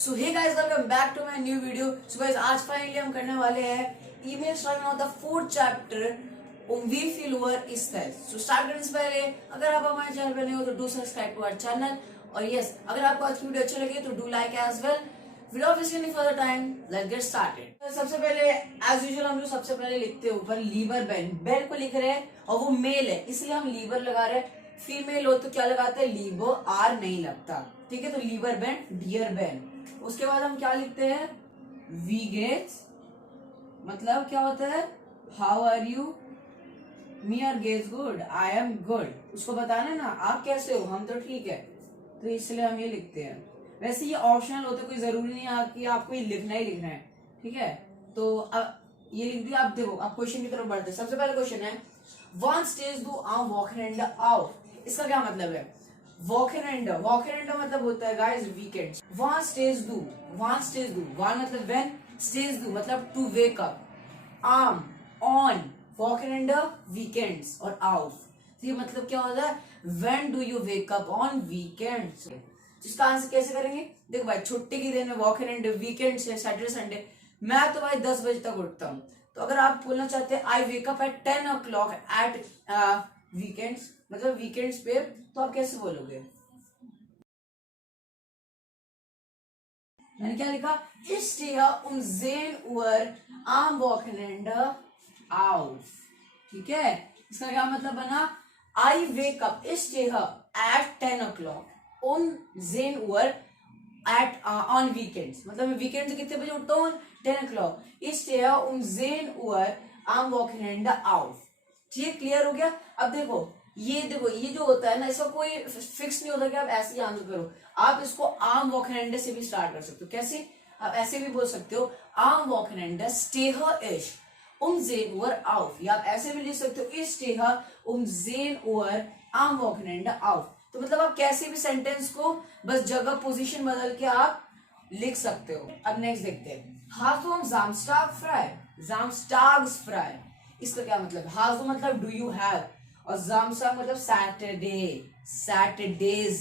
So hey guys, welcome back to my new video. So guys, आज finally हम करने वाले हैं ईमेल starting off the fourth chapter we feel over इस्थेस। सो स्टार्ट करने से पहले अगर आप हमारे चैनल पर नए हो तो do subscribe to our channel, और यस, अगर आपको आज की वीडियो अच्छी लगी तो do like as well. Without wasting any further time, let's get started. सबसे पहले एज यूजुअल हम लोग सबसे पहले लिखते हैं ऊपर लीवर बेन। बेन को लिख रहे हैं और वो मेल है इसलिए हम लीवर लगा रहे हैं। फीमेल हो तो क्या लगाते हैं, लीवो, आर नहीं लगता। ठीक है, तो लीवर बेन, डियर बेन। उसके बाद हम क्या लिखते हैं, वी गेट्स, मतलब क्या होता है, how are you, me are gets good, I am good. उसको बताना ना आप कैसे हो, हम तो ठीक है, तो इसलिए हम ये लिखते हैं। वैसे ये ऑप्शनल होता है, कोई जरूरी नहीं है कि आपको ये लिखना ही लिखना है। ठीक है, तो अब ये लिख दिया। आप देखो, आप क्वेश्चन की तरफ बढ़ते हैं। सबसे पहला क्वेश्चन है, वन स्टेज डू आम वॉकिंग एंड आउट। इसका क्या मतलब है, वॉकिंग एंड मतलब होता है guys weekends. One stage do, one मतलब व्हेन, स्टेज डू मतलब टू वेक अप, आम ऑन, वॉकिंग एंड वीकेंड्स और आउट। तो ये मतलब क्या होता है, when do you wake up on weekends. इसका आंसर कैसे करेंगे, देखो भाई, छुट्टी के दिन में वॉकिंग एंड वीकेंड्स है, सैटरडे संडे। मैं तो भाई 10 बजे तक उठता हूँ, तो अगर आप बोलना चाहते हैं I wake up at 10 o'clock at weekends, मतलब वीकेंड्स पे, तो आप कैसे बोलोगे। मैंने क्या लिखा, ich stehe um 10 Uhr am Wochenende auf। ठीक है, इसका क्या मतलब बना, I wake up, ich stehe at 10 o'clock um 10 Uhr at on weekends, मतलब मैं वीकेंड से कितने बजे उठता हूँ, 10 o'clock। ich stehe um 10 Uhr am Wochenende auf। ठीक, क्लियर हो गया। अब देखो ये जो होता है ना, इसका कोई फिक्स नहीं होता कि आप ऐसे ही आंसर करो। आप इसको आम वॉकेंडे से भी स्टार्ट कर सकते हो। कैसे, आप ऐसे भी बोल सकते हो, आम वॉकेंडे stehe ich um 10 Uhr auf, या आप ऐसे भी लिख सकते हो, ich stehe um 10 Uhr am Wochenende auf। तो मतलब आप कैसे भी सेंटेंस को बस जगह पोजीशन बदल के आप लिख सकते हो। अब नेक्स्ट देखते हैं, hast du am Samstag frei, Samstags frei। इसका क्या मतलब, hast du मतलब डू यू हैव, और Samstag मतलब सैटरडे, सैटरडेज,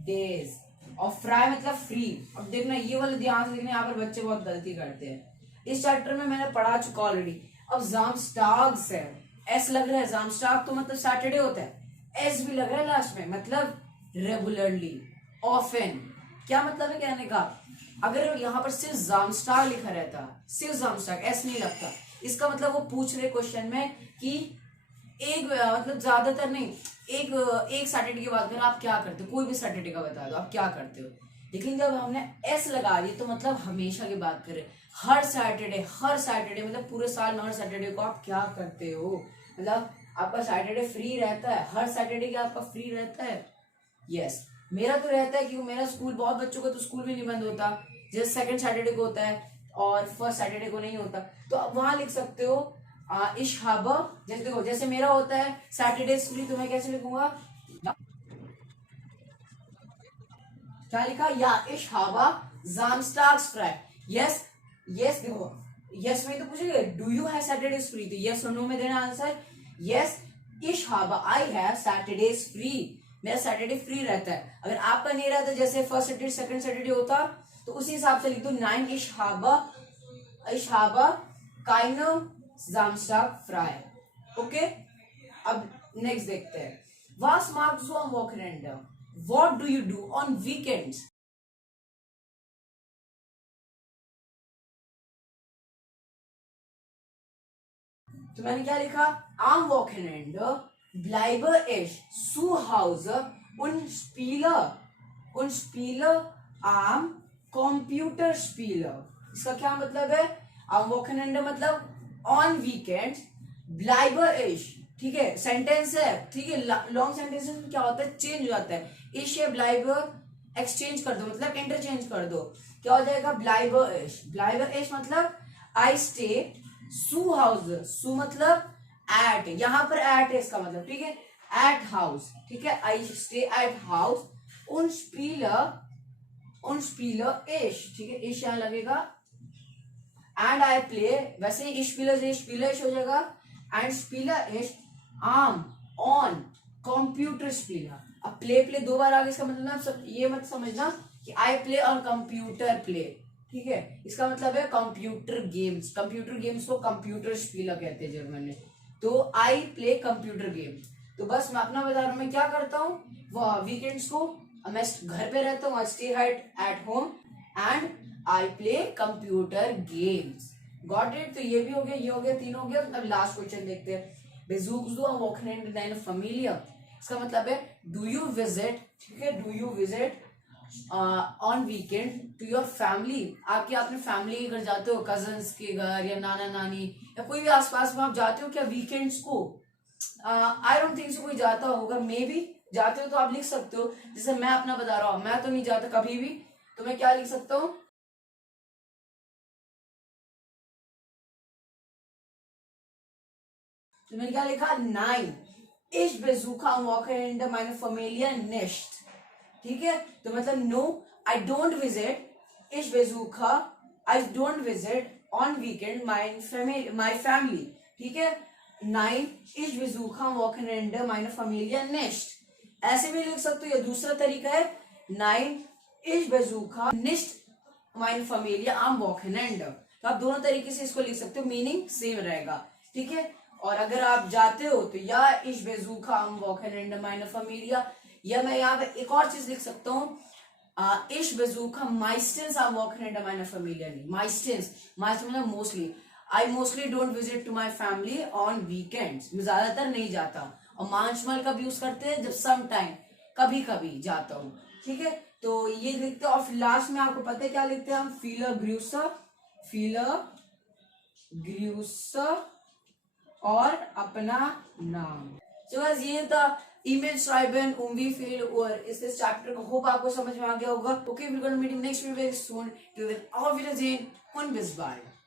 डेज, और फ्राई मतलब फ्री। अब देखना, ये वाला ध्यान से देखना, यहाँ पर बच्चे बहुत गलती करते हैं। इस चैप्टर में मैंने पढ़ा चुका ऑलरेडी। अब Samstags है, एस लग रहा है, Samstag तो मतलब सैटरडे होता है, एस भी लग रहा है लास्ट में, मतलब रेगुलरली, ऑफन। क्या मतलब है कहने का, अगर यहाँ पर सिर्फ Samstag लिखा रहता, सिर्फ Samstag, एस नहीं लगता, इसका मतलब वो पूछ रहे क्वेश्चन में कि एक मतलब ज्यादातर नहीं, एक सैटरडे की बात करें, आप क्या करते हो, कोई भी सैटरडे का बता दो आप क्या करते हो। लेकिन जब हमने एस लगा दी तो मतलब हमेशा की बात करें, हर सैटरडे मतलब पूरे साल में हर सैटरडे को आप क्या करते हो, मतलब आपका सैटरडे फ्री रहता है, हर सैटरडे का आपका फ्री रहता है। यस, मेरा तो रहता है, क्योंकि मेरा स्कूल, बहुत बच्चों का तो स्कूल भी नहीं बंद होता, जैसे सेकंड सैटरडे को होता है और फर्स्ट सैटरडे को नहीं होता, तो आप वहां लिख सकते हो इश हाबा। जैसे देखो, जैसे मेरा होता है सैटरडे फ्री, तो मैं कैसे लिखूंगा, क्या लिखा, या इश हाबा Samstags frei। यस, यस देखो, यस में तो पूछेंगे do you have Saturdays free, तो यस और नो में देना आंसर। यस, इश हाबा, आई हैव सैटरडेज फ्री, मेरा सैटरडे फ्री रहता है। अगर आपका नहीं रहता, जैसे फर्स्ट सैटरडे सेकंड सैटरडे होता, तो उसी हिसाब से लिख दो 9 इश हाबा काइनो Samstag frei। ओके, अब नेक्स्ट देखते हैं, was machst du am Wochenende, what do you do on weekends। तो मैंने क्या लिखा, am Wochenende bleibe ich zu Hause und spiele am Computerspiele। इसका क्या मतलब है, am Wochenende मतलब ऑन वीकेंड, bleibe ich, ठीक है, सेंटेंस है, ठीक है, लॉन्ग सेंटेंस में क्या होता है, चेंज हो जाता है, ich या bleibe एक्सचेंज कर दो, मतलब इंटरचेंज कर दो, क्या हो जाएगा, bleibe ich मतलब आई स्टे, सू हाउस, सू मतलब एट, यहाँ पर एट है इसका मतलब, ठीक है, एट हाउस, ठीक है, आई स्टे एट हाउस, उन स्पीलर इश, ठीक है, इश यहाँ लगेगा, एंड आई प्ले, वैसे ही स्पीलर हो जाएगा, एंड स्पीलर इश आम ऑन कंप्यूटर स्पीलर। अब प्ले दो बार आगे, इसका मतलब ना ये मत समझना कि I play on computer play, ठीक है, इसका मतलब है कंप्यूटर गेम्स। कंप्यूटर गेम्स को कंप्यूटर स्पीलर कहते हैं जर्मन में। तो आई प्ले कंप्यूटर गेम। तो बस मैं अपना बता रहा हूँ, मैं क्या करता हूँ, वो वीकेंड्स को मैं घर पे रहता हूँ, stay at home and I play computer games. Got it. तो ये भी हो गया, ये हो गया, तीन हो गया। अब लास्ट क्वेश्चन देखते हैं। बेजूक्स दो हम वॉकनेंड देन फैमिलिया, इसका मतलब है डू यू विजिट, ठीक है, do you visit on weekend to your family. आपके अपने फैमिली के घर जाते हो, कजन्स के घर या नाना नानी या कोई भी आसपास में आप जाते हो क्या वीकेंड्स को? आई डोंट थिंक सो कोई जाता होगा, मे बी जाते हो तो आप लिख सकते हो। जैसे मैं अपना बता रहा हूँ, मैं तो नहीं जाता कभी भी, तो मैं क्या लिख सकता हूँ, तो मैंने क्या लिखा, 9 ich besuche am Wochenende meine Familie nicht, ठीक है। तो मतलब no, I don't visit, ich besuche, I don't visit on weekend my family, ठीक है। 9 ich besuche am Wochenende meine Familie nicht, ऐसे भी लिख सकते हो। या दूसरा तरीका है 9 ich besuche nicht meine Familie am Wochenende। तो आप दोनों तरीके से इसको लिख सकते हो, मीनिंग सेम रहेगा, ठीक है। और अगर आप जाते हो तो या ich besuche am Wochenende meine Familie, या मैं यहाँ पे एक और चीज लिख सकता हूँ, ich besuche meistens am Wochenende meine Familie। नहीं, meistens, meistens मतलब mostly, I mostly don't visit to my family on weekends, मैं ज्यादातर नहीं जाता। और manchmal कब यूज करते हैं, जब सम टाइम, कभी कभी जाता हूँ, ठीक है। तो ये लिखते हैं। और फिर लास्ट में आपको पता है क्या लिखते हैं हम, फीलर ग्रूसर और अपना नाम। तो बस ये था ईमेल schreiben wie viel और इस चैप्टर को होप आपको समझ में आ गया होगा। Okay, we're going to meet in next video very soon. Till then, auf Wiedersehen und bis bald.